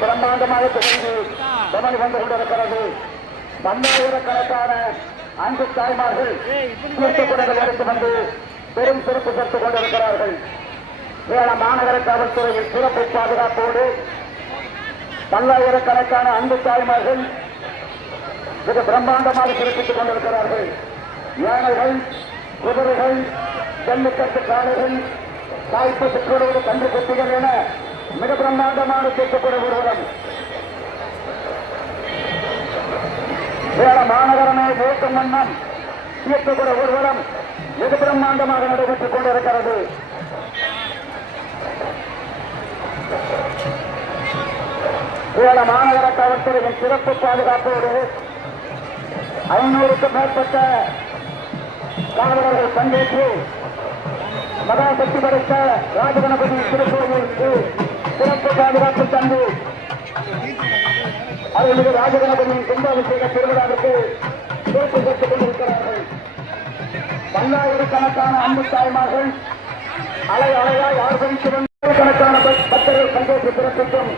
பிரம்மாண்டமாக தொடங்கி கவனி வந்து கொண்டிருக்கிறது. பல்லாயிரக்கணக்கான அன்பு தாய்மார்கள் தீர்த்தப்படங்கள் எடுத்து வந்து பெரும் சிறப்பு சேர்த்துக் கொண்டிருக்கிறார்கள். சேலம் மாநகர காவல்துறையில் சிறப்பு பாதுகாப்போடு பல்லாயிரக்கணக்கான அன்பு தாய்மார்கள் மிக பிரம்மாண்டமாக சிறப்பித்துக் கொண்டிருக்கிறார்கள். யானைகள், குதிரைகள், ஜல்லிக்கட்டு காளைகள், தாய்ப்பட்டு கூடுவது கன்று குட்டிகள் என மிக பிரம்மாண்டமாக சேர்க்கப்படும் ஊர்வலம் சேலம் மாநகரமே ஓட்டும் வண்ணம் தீர்த்தப்பட ஊர்வலம் மிக பிரம்மாண்டமாக நடைபெற்றுக் கொண்டிருக்கிறது. சேலம் மாநகர காவல்துறையின் சிறப்பு பாதுகாப்போடு 500க்கும் மேற்பட்ட காவலர்கள் பங்கேற்று மகாசக்தி படைத்த ராஜகணபதி திருக்கோயிலுக்கு சிறப்பு பாதுகாப்பு தந்து அவர்களுக்கு ராஜகணபதியின் கும்பாபிஷேக திருவிழாவுக்கு சிறப்பு சேர்த்துக் கொண்டிருக்கிறார்கள். பல்லாயிரக்கணக்கான அன்பு தாய்மார்கள் அலை அலையாய் ஆர்வரித்து கணக்கான பக்தர்கள் பங்கேற்று சிறப்பிக்கும்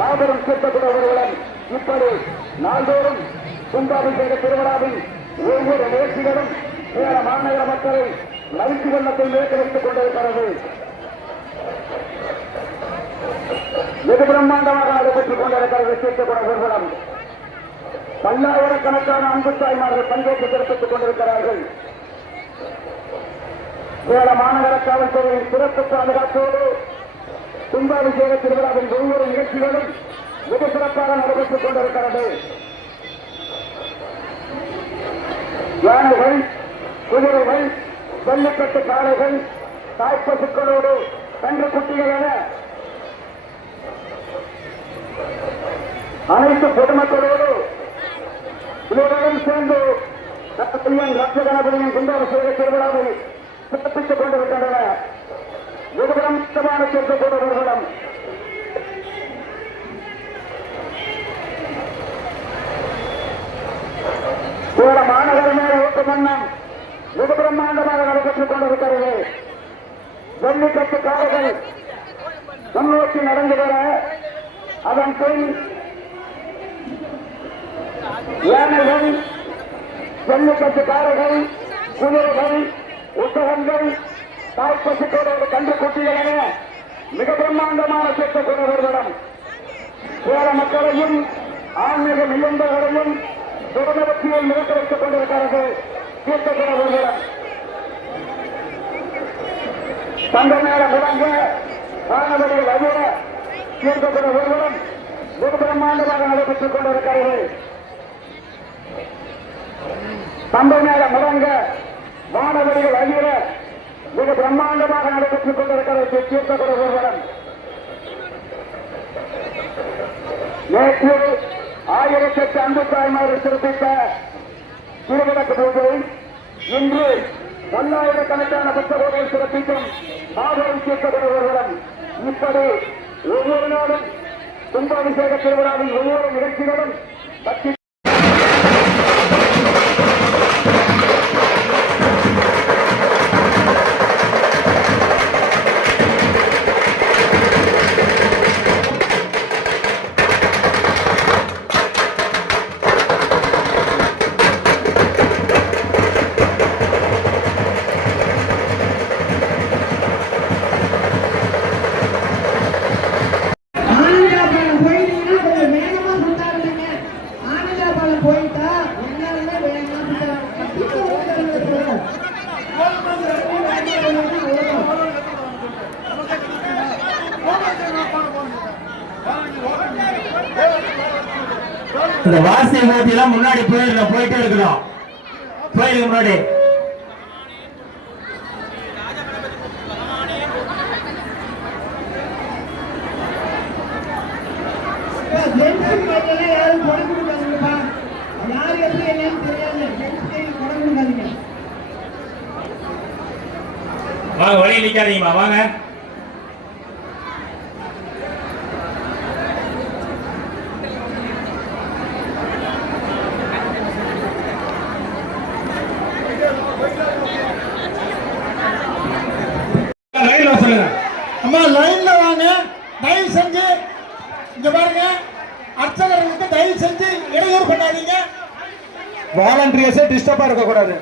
மாபெரும் தீர்த்தக்குட ஊர்வலம் இப்படி நாள்தோறும் கும்பாபிஷேக திருவிழாவில் ஒவ்வொரு நிகழ்ச்சிகளும் சேலம் மாநகர மக்களை மகிழ்ச்சி வெள்ளத்தை மேற்கு வைத்துக் கொண்டிருக்கிறது. வெகு பிரம்மாண்டமாக நடைபெற்றுக் கொண்டிருக்கிறது தீர்த்தக்குட ஊர்வலம். பல்லாயிரக்கணக்கான அன்பு தாய்மார்கள் பங்கேற்று சிறப்பித்துக் கொண்டிருக்கிறார்கள். சேலம் மாநகர காவல்துறையின் சிறப்பு பாதுகாப்போடு கும்பாபிஷேக திருவிழாவின் ஒவ்வொரு நிகழ்ச்சிகளும் மிக சிறப்பாக நடைபெற்றுக் கொண்டிருக்கிறது. யானைகள், குதிரைகள், ஜல்லிக்கட்டு காளைகள், தாய்ப்பசுக்களோடு கன்று குட்டிகள் என அனைத்து பொதுமக்களோடு இவருடன் சேர்ந்து ராஜகணபதியின் கும்பாபிஷேக திருவிழாவை சிறப்பித்துக் கொண்டிருக்கின்றன. வெகுபிரமான தீர்த்தக்கூட ஊர்வலம் ஜல்லிக்கட்டுக்காரர்கள் முன்னோக்கி நடந்து வர அதன் பின் யானைகள் ஜல்லிக்கட்டுக்காரர்கள் குதிரைகள் ஒட்டகங்கள் தாய்ப்பசுக்களோடு கன்று குட்டிகள் என மிக பிரம்மாண்டமான சேர்க்கக்கூடியவர்களிடம் சேர மக்களையும் ஆன்மீக நிலையங்களையும் சுதந்திரத்தில் நிறுத்த வைத்துக் கொண்டிருக்கிறார்கள் தீர்க்கக்கூடியவர்களிடம் தங்க நேரம் முடங்க மாணவர்கள் அதிர தீர்க்கக்கூடியவர்களிடம் மிக பிரம்மாண்டமாக நடைபெற்றுக் கொண்டிருக்கிறார்கள். தந்தை நேரம் முடங்க மாணவர்கள் அதிர மிக பிரம்மாண்டமாக நடைபெற்றுக் கொண்டிருக்கிறது தீர்க்கக்கூடியவர்களிடம். நேற்று 1008 அன்பு தாய்மார்கள் சிறப்பித்த திருவிளக்கு பூஜை இன்று 1000கணக்கான புத்தகங்கள் சிறப்பிக்கும் மாபெரும் தீர்க்கக்கூடியவர்களிடம். இப்படி ஒவ்வொரு நாளும் கும்பாபிஷேக திருவிழாவின் ஒவ்வொரு நிகழ்ச்சிகளும் பக்தி இந்த வாசி மூர்த்தி எல்லாம் முன்னாடி போயிட்டே இருக்கணும். போயிருக்கு முன்னாடி வாங்க, வழி நிக்காதீங்கம்மா, வாங்க. லைன்ல வாங்க. தயவு செஞ்சு இங்க பாருங்க, அர்ச்சகர்களுக்கு தயவு செஞ்சு இடையூறு பண்ணாதீங்க. வாலண்டியர்ஸே டிஸ்டர்பா இருக்க கூடாது.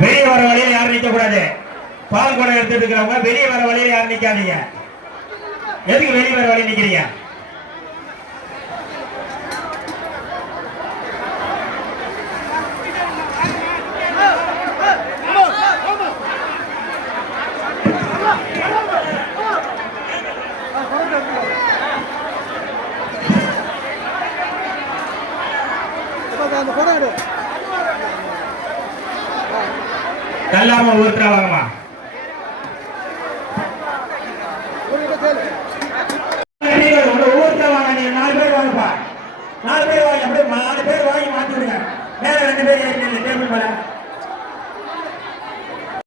வெளியே வர வழியில் யாரும் நிக்க கூடாது. பால் குடம் எடுத்துட்டு இருக்கிறவங்க வெளியே வர வழியில் யாரும் நிக்காதீங்க. எதுக்கு வெளியே வர வழி நிக்கிறீங்க? கல்லாம ஒருத்தர வாங்கம்மா.